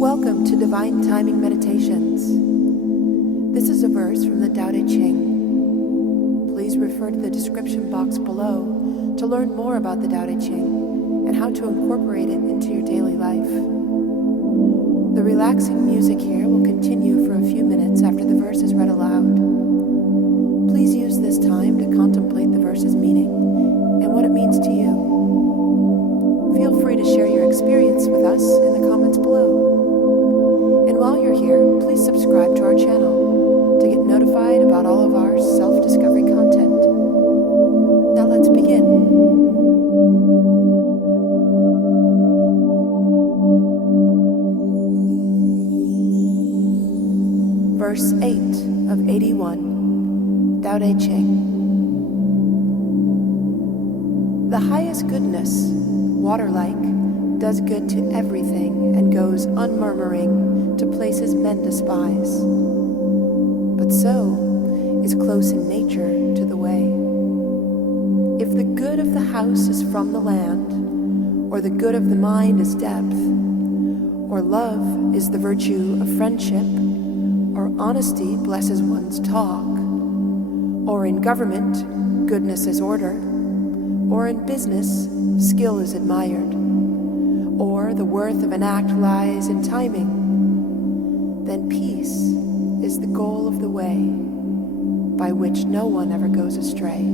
Welcome to Divine Timing Meditations. This is a verse from the Tao Te Ching. Please refer to the description box below to learn more about the Tao Te Ching and how to incorporate it into your daily life. The relaxing music here will continue for a few minutes after the verse is read aloud. Please use this time to contemplate the verse's meaning and what it means to you. Feel free to share your experience with us in the comments below. And while you're here, please subscribe to our channel to get notified about all of our self-discovery content. Now let's begin. Verse 8 of 81, Tao Te Ching. The highest goodness, water-like, does good to everything and goes unmurmuring to places men despise. But so is close in nature to the way. If the good of the house is from the land, or the good of the mind is depth, or love is the virtue of friendship, or honesty blesses one's talk, or in government goodness is order, or in business skill is admired, or the worth of an act lies in timing, then peace is the goal of the way by which no one ever goes astray.